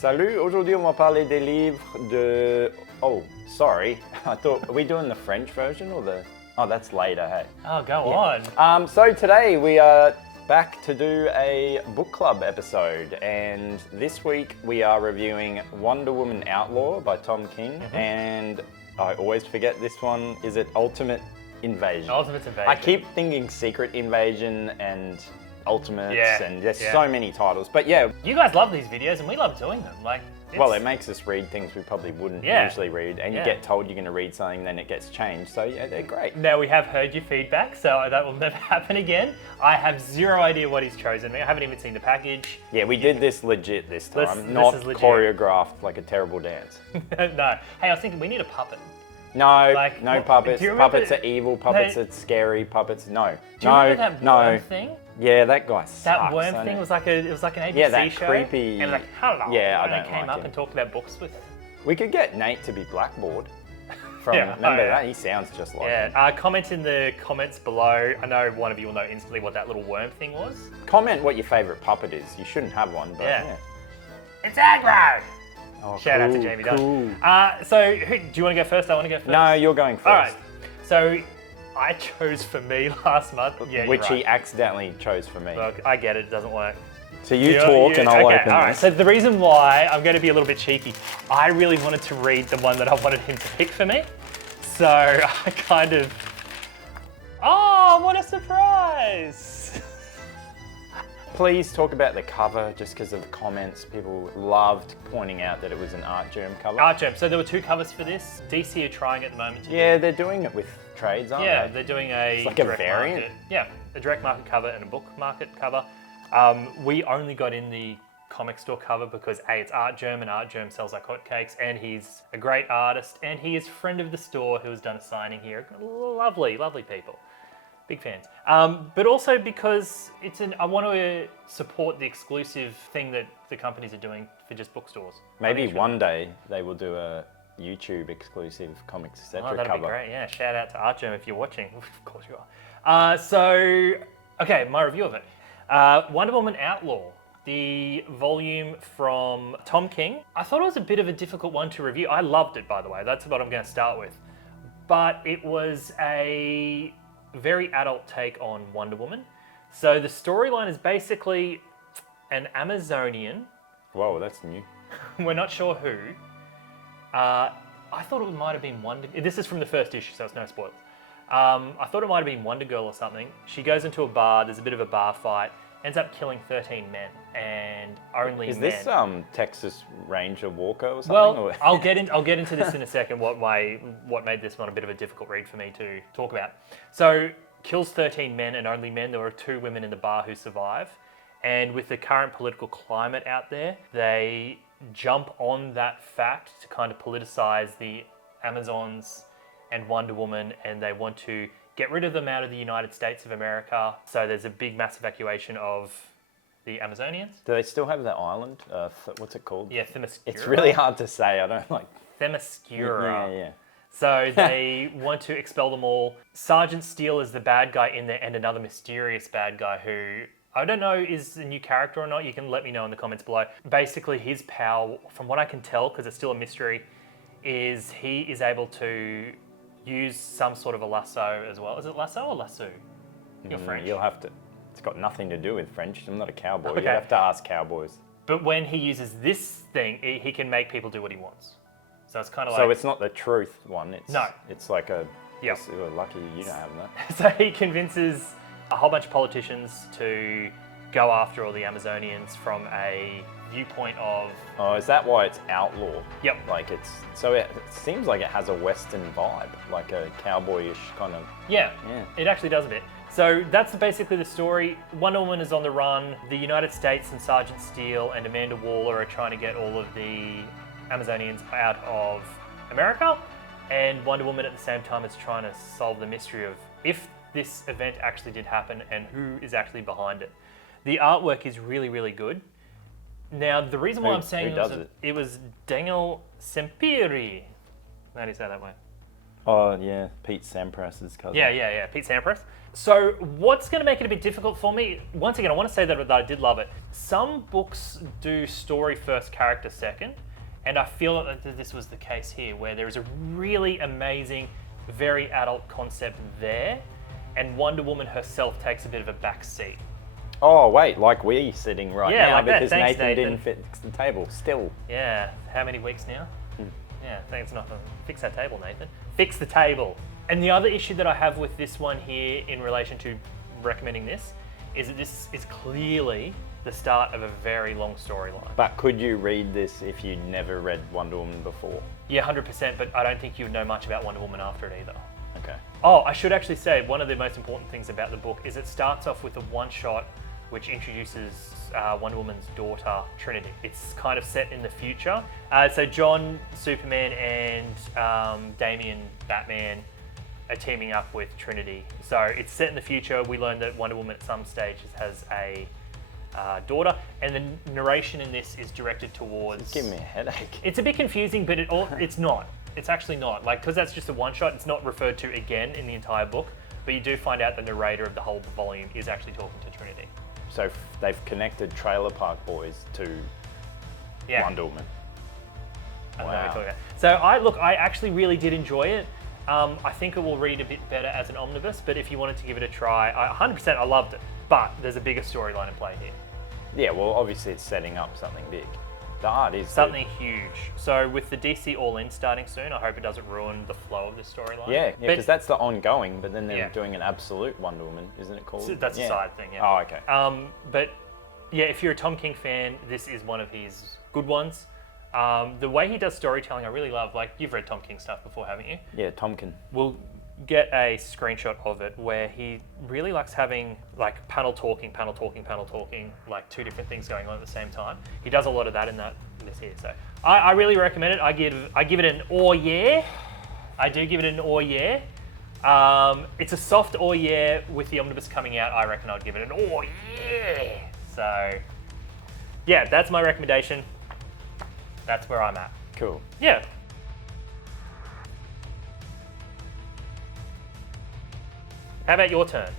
Salut, aujourd'hui on va parler des livres de... Oh, sorry. I thought, are we doing the French version or the... Oh, that's later, hey. Oh, go on. So today we are back to do a book club episode, and this week we are reviewing Wonder Woman Outlaw by Tom King, and I always forget this one. Is it Ultimate Invasion? Ultimate Invasion. I keep thinking Secret Invasion and Ultimates, and there's so many titles, but yeah. You guys love these videos and we love doing them. Well, it makes us read things we probably wouldn't usually read, and you get told you're going to read something, then it gets changed. So yeah, they're great. Now we have heard your feedback, so that will never happen again. I have zero idea what he's chosen. I haven't even seen the package. Yeah, we did this legit this time, not this is legit. choreographed like a terrible dance. No. Hey, I was thinking we need a puppet. No, Like, no what- puppets. do you remember- Puppets are evil. Puppets are scary. Puppets, no. Do you remember that worm thing? Yeah, that guy sucks. That worm doesn't thing it? was like an ABC Yeah, that show. creepy- And like, hello. Yeah, I and don't they came like up it. and talked about books with. We could get Nate to be Blackboard. From Yeah, remember oh, yeah. that? He sounds just like him. Yeah. Comment in the comments below. I know one of you will know instantly what that little worm thing was. Comment what your favourite puppet is. You shouldn't have one, but Yeah. yeah. It's aggro. Oh, Shout out to cool, Jamie cool. Dunn. So, do you want to go first? I want to go first. No, you're going first. All right. So, I chose for me last month. Yeah, Which you're he right. accidentally chose for me. Look, I get it. It doesn't work. So you talk and I'll open all right. this. So the reason why I'm going to be a little bit cheeky, I really wanted to read the one that I wanted him to pick for me. So I kind of, oh, what a surprise! Please talk about the cover, just because of the comments. People loved pointing out that it was an Art Germ cover. Art Germ. So there were two covers for this. DC are trying at the moment to Yeah, do. they're doing it with trades, aren't Yeah, they? they're doing a It's like a direct variant? market. Yeah, a direct market cover and a book market cover. We only got in the comic store cover because A, it's Art Germ, and Art Germ sells like hotcakes, and he's a great artist, and he is a friend of the store who has done a signing here. Lovely, lovely people. Big fans. But also because I want to support the exclusive thing that the companies are doing for just bookstores. Maybe one day they will do a YouTube exclusive Comics Etc. Oh, that'd cover. be great. Yeah, shout out to Art Germ if you're watching. Of course you are. Okay, my review of it. Wonder Woman Outlaw, the volume from Tom King. I thought it was a bit of a difficult one to review. I loved it, by the way. That's what I'm going to start with. But it was a very adult take on Wonder Woman. So the storyline is basically an Amazonian. Whoa, that's new. We're not sure who. I thought it might have been Wonder... This is from the first issue, so it's no spoilers. I thought it might have been Wonder Girl or something. She goes into a bar, there's a bit of a bar fight, ends up killing 13 men, and only Is men. this Texas Ranger Walker or something? Well, or? I'll get into this in a second, what made this one a bit of a difficult read for me to talk about. So, kills 13 men and only men. There were 2 women in the bar who survive. And with the current political climate out there, they jump on that fact to kind of politicize the Amazons and Wonder Woman, and they want to get rid of them out of the United States of America. So there's a big mass evacuation of the Amazonians. Do they still have that island? What's it called? Yeah, Themyscira. It's really hard to say. I don't like... Themyscira. Yeah. So they want to expel them all. Sergeant Steele is the bad guy in there, and another mysterious bad guy who I don't know is a new character or not. You can let me know in the comments below. Basically, his power, from what I can tell, because it's still a mystery, is he is able to use some sort of a lasso as well. Is it lasso or lasso? You're French. You'll have to... It's got nothing to do with French. I'm not a cowboy. Okay. You have to ask cowboys. But when he uses this thing, he can make people do what he wants. So it's kind of like... So it's not the truth one. No. It's like a... Yep. You're lucky you don't have that. So he convinces a whole bunch of politicians to go after all the Amazonians from a viewpoint of... Oh, is that why it's Outlaw? Yep. Like it's... So it seems like it has a Western vibe. Like a cowboyish kind of... Yeah, Yeah. it actually does a bit. So that's basically the story. Wonder Woman is on the run. The United States and Sergeant Steele and Amanda Waller are trying to get all of the Amazonians out of America. And Wonder Woman at the same time is trying to solve the mystery of if this event actually did happen and who is actually behind it. The artwork is really, really good. Now, the reason why I'm saying who does it? it was Daniel Semperi. How do you say that way? Oh yeah, Pete Sampras's cousin. Yeah, Pete Sampras. So what's going to make it a bit difficult for me? Once again, I want to say that I did love it. Some books do story first, character second, and I feel that this was the case here, where there is a really amazing, very adult concept there, and Wonder Woman herself takes a bit of a back seat. Oh wait, like we sitting right Yeah, now like that. because Thanks, Nathan Nathan. didn't fix the table. Still. Yeah, how many weeks now? Yeah, thanks nothing. Fix that table, Nathan. Fix the table. And the other issue that I have with this one here in relation to recommending this is that this is clearly the start of a very long storyline. But could you read this if you'd never read Wonder Woman before? Yeah, 100%, but I don't think you would know much about Wonder Woman after it either. Okay. Oh, I should actually say one of the most important things about the book is it starts off with a one-shot which introduces Wonder Woman's daughter, Trinity. It's kind of set in the future. So John, Superman, and Damian, Batman, are teaming up with Trinity. So it's set in the future. We learn that Wonder Woman at some stage has a daughter, and the narration in this is directed towards... It's giving me a headache. It's a bit confusing, but it's not. It's actually not. Like, because that's just a one-shot, it's not referred to again in the entire book, but you do find out the narrator of the whole volume is actually talking to Trinity. So they've connected Trailer Park Boys to Wonder Woman. Wow. So I actually really did enjoy it. I think it will read a bit better as an omnibus, but if you wanted to give it a try, 100% I loved it. But there's a bigger storyline in play here. Yeah, well, obviously it's setting up something big. The art is something huge. So with the DC All-In starting soon, I hope it doesn't ruin the flow of this storyline. Yeah, because that's the ongoing, but then they're doing an absolute Wonder Woman, isn't it called? So that's a side thing, yeah. Oh, okay. But yeah, if you're a Tom King fan, this is one of his good ones. The way he does storytelling, I really love. Like, you've read Tom King stuff before, haven't you? Yeah, Tomkin. We'll get a screenshot of it where he really likes having like panel talking, like two different things going on at the same time. He does a lot of that in this here. So I really recommend it. I give it an oh yeah. I do give it an oh yeah. It's a soft oh yeah. With the omnibus coming out, I reckon I'd give it an oh yeah. So yeah, that's my recommendation. That's where I'm at. Cool. Yeah. How about your turn?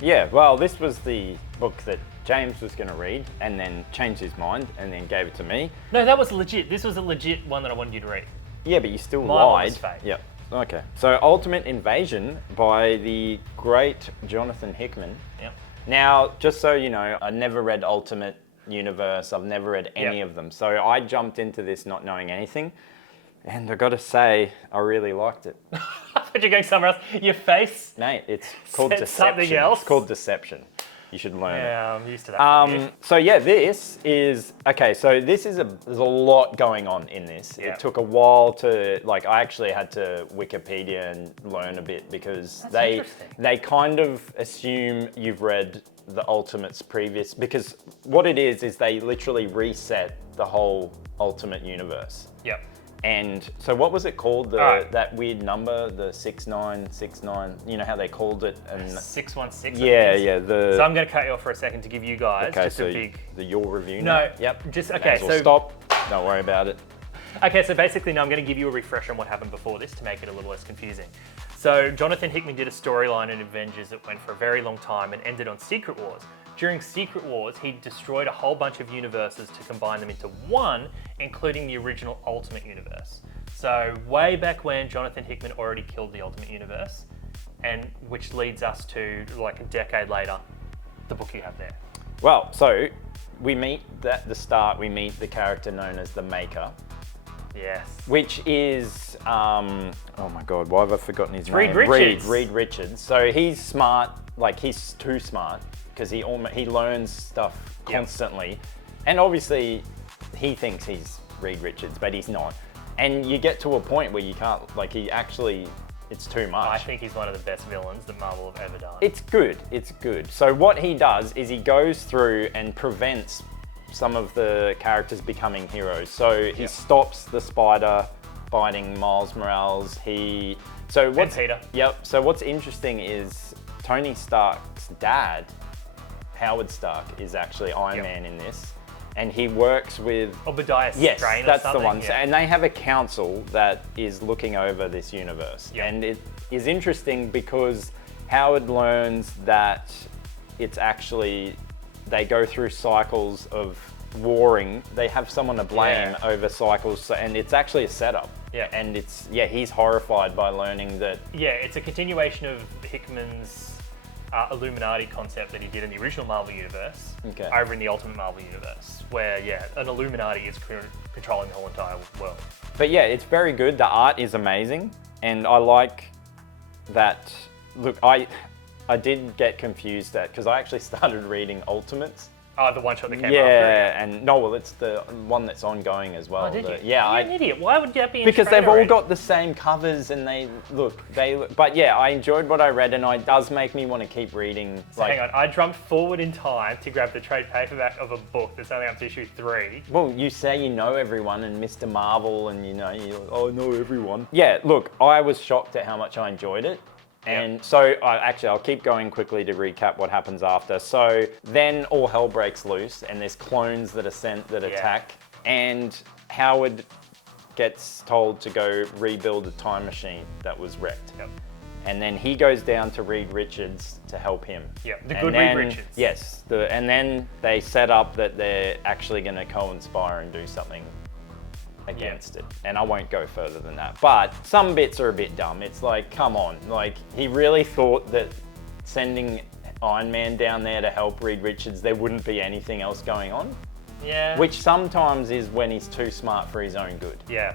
Yeah, well, this was the book that James was going to read and then changed his mind and then gave it to me. No, that was legit. This was a legit one that I wanted you to read. Yeah, but you still Mine lied. was fake. Yeah. Okay. So, Ultimate Invasion by the great Jonathan Hickman. Yep. Now, just so you know, I never read Ultimate Universe. I've never read any of them. So I jumped into this not knowing anything. And I got to say, I really liked it. I thought you were going somewhere else. Your face. Mate, it's called said Deception. something else. It's called Deception. You should learn it. Yeah, I'm used to that. So yeah, this is okay. So this is there's a lot going on in this. Yeah. It took a while to I actually had to Wikipedia and learn a bit because they kind of assume you've read the Ultimates previous, because what it is they literally reset the whole Ultimate universe. Yep. And so what was it called? That weird number, the 6969. You know how they called it? And 616. yeah. So I'm going to cut you off for a second to give you guys just a big. Your review. No. Now? Yep. Just okay. So stop. Don't worry about it. Okay, so basically now I'm going to give you a refresher on what happened before this to make it a little less confusing. So Jonathan Hickman did a storyline in Avengers that went for a very long time and ended on Secret Wars. During Secret Wars, he destroyed a whole bunch of universes to combine them into one, including the original Ultimate Universe. So way back when, Jonathan Hickman already killed the Ultimate Universe, and which leads us to like a decade later, the book you have there. Well, so we meet at the start, we meet the character known as the Maker. Yes. Which is, oh my God, why have I forgotten his name? Reed Richards. So he's smart, like he's too smart, because he learns stuff constantly. And obviously he thinks he's Reed Richards, but he's not. And you get to a point where you can't, it's too much. I think he's one of the best villains that Marvel have ever done. It's good. So what he does is he goes through and prevents some of the characters becoming heroes. So he stops the spider biting Miles Morales. And Peter. Yep. So what's interesting is Tony Stark's dad, Howard Stark, is actually Iron Man in this. and he works with... Obadiah Yes, Strain or that's something. the one. Yeah. And they have a council that is looking over this universe. Yeah. And it is interesting because Howard learns that it's actually, they go through cycles of warring. They have someone to blame over cycles, and it's actually a setup. Yeah. And it's, he's horrified by learning that... Yeah, it's a continuation of Hickman's Illuminati concept that he did in the original Marvel Universe over in the Ultimate Marvel Universe, where, an Illuminati is controlling the whole entire world. But yeah, it's very good. The art is amazing, and I like that. Look, I did get confused because I actually started reading Ultimates. Oh, the one shot that came after. Yeah, and no, well, it's the one that's ongoing as well. Oh, did you? Yeah, You're an idiot. Why would that be in because trade they've all already? got the same covers, and but yeah, I enjoyed what I read, and it does make me want to keep reading. So hang on, I jumped forward in time to grab the trade paperback of a book that's only up to issue 3. Well, you say you know everyone and Mr. Marvel, and I know everyone. Yeah, look, I was shocked at how much I enjoyed it. And so, I'll keep going quickly to recap what happens after. So then all hell breaks loose, and there's clones that are sent that attack, and Howard gets told to go rebuild a time machine that was wrecked. Yep. And then he goes down to Reed Richards to help him. Yep, the good Reed Richards. Yes, and then they set up that they're actually going to co-inspire and do something against it. And I won't go further than that. But some bits are a bit dumb. It's like, come on. Like, he really thought that sending Iron Man down there to help Reed Richards, there wouldn't be anything else going on. Yeah. Which sometimes is when he's too smart for his own good. Yeah.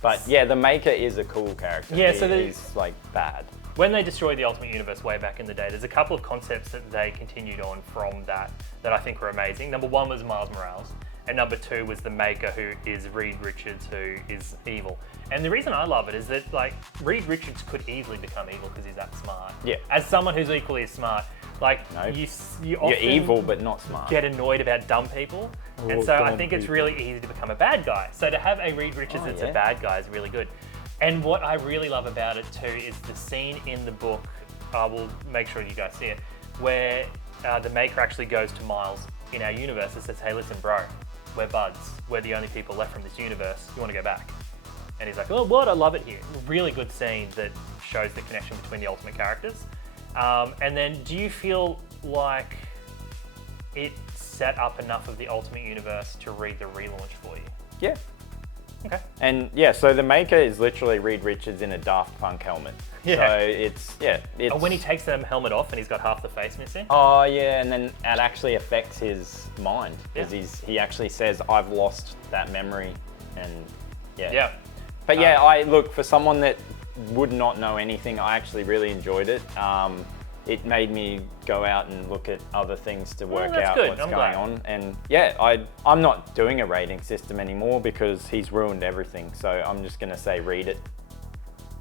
But yeah, the Maker is a cool character. Yeah, so he's like bad. When they destroyed the Ultimate Universe way back in the day, there's a couple of concepts that they continued on from that I think were amazing. Number 1 was Miles Morales. And number 2 was the Maker, who is Reed Richards, who is evil. And the reason I love it is that, like, Reed Richards could easily become evil because he's that smart. Yeah. As someone who's equally as smart, like, No. you You're often evil, but not smart. get annoyed about dumb people. And so I think it's really easy to become a bad guy. So to have a Reed Richards that's a bad guy is really good. And what I really love about it too is the scene in the book, I will make sure you guys see it, where the Maker actually goes to Miles in our universe and says, hey, listen, bro, we're buds. We're the only people left from this universe. You want to go back? And he's like, oh, what? I love it here. Really good scene that shows the connection between the Ultimate characters. And then do you feel like it set up enough of the Ultimate Universe to read the relaunch for you? Yeah. Okay. And yeah, so the Maker is literally Reed Richards in a Daft Punk helmet. Yeah. So it's... Oh, when he takes the helmet off and he's got half the face missing? Oh yeah, and then it actually affects his mind because he actually says, I've lost that memory, and Yeah. But yeah, I look, for someone that would not know anything, I actually really enjoyed it. It made me go out and look at other things to work out what's going on. And yeah, I'm not doing a rating system anymore because he's ruined everything. So I'm just gonna say read it.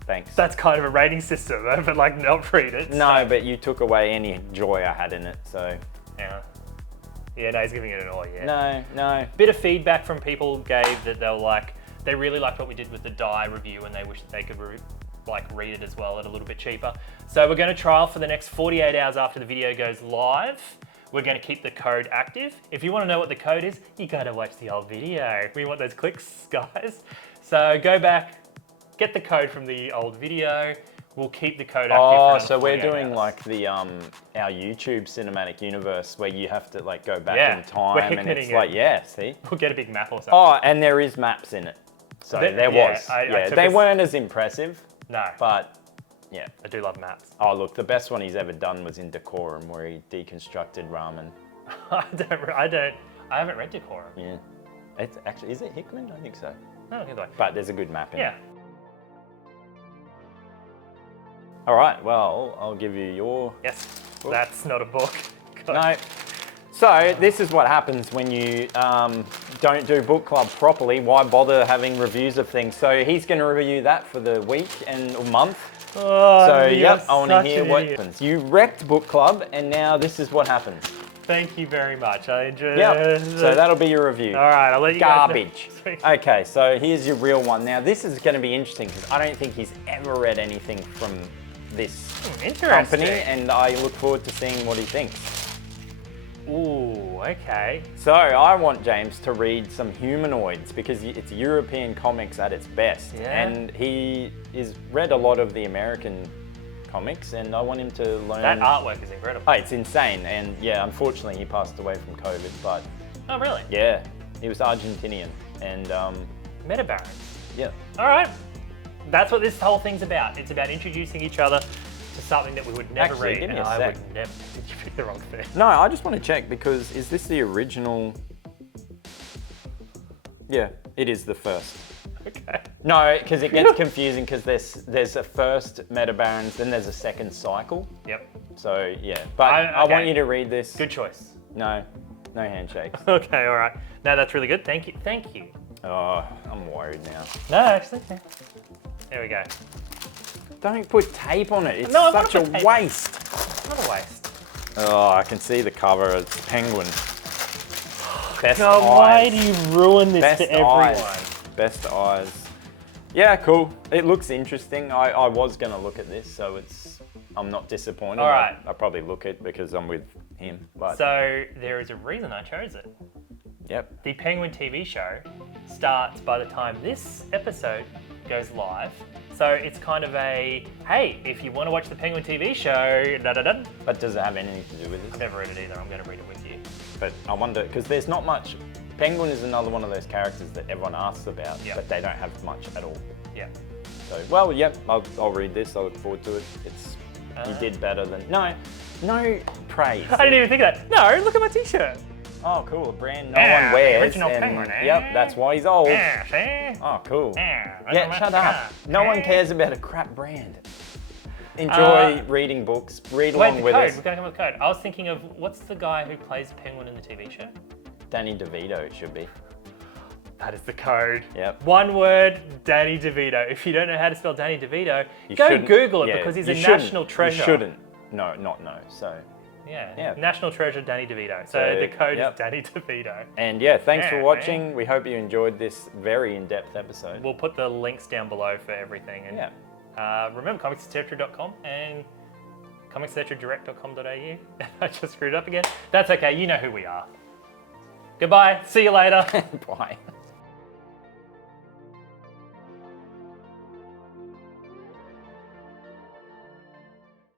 Thanks. That's kind of a rating system, though, but like not read it. No, but you took away any joy I had in it, so. Yeah. Yeah, no, he's giving it an awe, yeah. No. Bit of feedback from people gave that they were like, they really liked what we did with the Die review and they wish that they could read it as well at a little bit cheaper. So we're going to trial for the next 48 hours after the video goes live. We're going to keep the code active. If you want to know what the code is, you got to watch the old video. We want those clicks, guys. So go back, get the code from the old video. We'll keep the code active. Oh, so we're 48 doing hours. like the our YouTube cinematic universe where you have to like go back Yeah, in time, we're and it's Hickmaning like it. see. We'll get a big map or something. Oh, and there is maps in it. So there was. I took they us- weren't as impressive, No, but yeah. I do love maps. Oh look, the best one he's ever done was in Decorum, where he deconstructed ramen. I haven't read Decorum. Yeah, it's actually, is it Hickman? I think so. No, either way. But there's a good map in Yeah. it. All right, well, I'll give you your... Yes, that's not a book. God. No. So this is what happens when you don't do book club properly. Why bother having reviews of things? So he's going to review that for the week and I want to hear what happens. You wrecked book club, and now this is what happens. Thank you very much. I enjoyed Yep. it. So that'll be your review. All right, I'll let you Garbage. guys know. Okay, so here's your real one. Now this is going to be interesting because I don't think he's ever read anything from this Interesting. company, and I look forward to seeing what he thinks. Ooh, okay. So I want James to read some humanoids because it's European comics at its best. Yeah. And he is read a lot of the American comics, and I want him to learn. That artwork is incredible. Oh, it's insane. And yeah, unfortunately he passed away from COVID, but Oh, really? yeah, he was Argentinian. And Metabarons. yeah. All right. That's what this whole thing's about. It's about introducing each other to something that we would never Actually, read. give me and a I sec. would never. Did you pick the wrong thing? No, I just want to check because is this the original? Yeah, it is the first. Okay. No, because it gets confusing because there's a first Metabarons, then there's a second cycle. Yep. So yeah, but I okay. want you to read this. Good choice. No handshakes. Okay, all right. No, that's really good. Thank you. Thank you. Oh, I'm worried now. No, actually. Yeah. There we go. Don't put tape on it. It's No, I wanna such a put tape. waste. Not a waste. Oh, I can see the cover. It's Penguin. Best God, why eyes. do you ruin this Best for everyone? eyes. Best eyes. Yeah, cool. It looks interesting. I was gonna look at this, so I'm not disappointed. All right. I'll probably look at because I'm with him. But So there is a reason I chose it. yep. The Penguin TV show starts by the time this episode goes live. So it's kind of a, hey, if you want to watch the Penguin TV show, da-da-da. But does it have anything to do with I've this? never read it either. I'm going to read it with you. But I wonder because there's not much. Penguin is another one of those characters that everyone asks about, Yep. but they don't have much at all. Yeah. So, well, yep, I'll read this. I look forward to it. You did better than no praise. I didn't even think of that. No, look at my t-shirt. Oh, cool, a brand no Yeah, one wears. original and, Penguin, eh? Yep, that's why he's old. Yeah, see? Oh, cool. Yeah, Yeah, shut up. No one cares about a crap brand. Enjoy reading books. Read Wait, along the with code. us. We've got to come up with the code. I was thinking of, what's the guy who plays the Penguin in the TV show? Danny DeVito, it should be. That is the code. Yep. One word, Danny DeVito. If you don't know how to spell Danny DeVito, You go shouldn't- Google it yeah, because he's you a shouldn't. national treasure. You shouldn't. No, not no. So, Yeah. Yeah. National treasure Danny DeVito. So So, the code yep. is Danny DeVito. and yeah, thanks for Yeah, watching. We hope you enjoyed this very in-depth episode. We'll put the links down below for everything. And Yeah. remember, comicsetcetera.com and comicsetceteradirect.com.au. I just screwed up again. That's okay. You know who we are. Goodbye. See you later. Bye.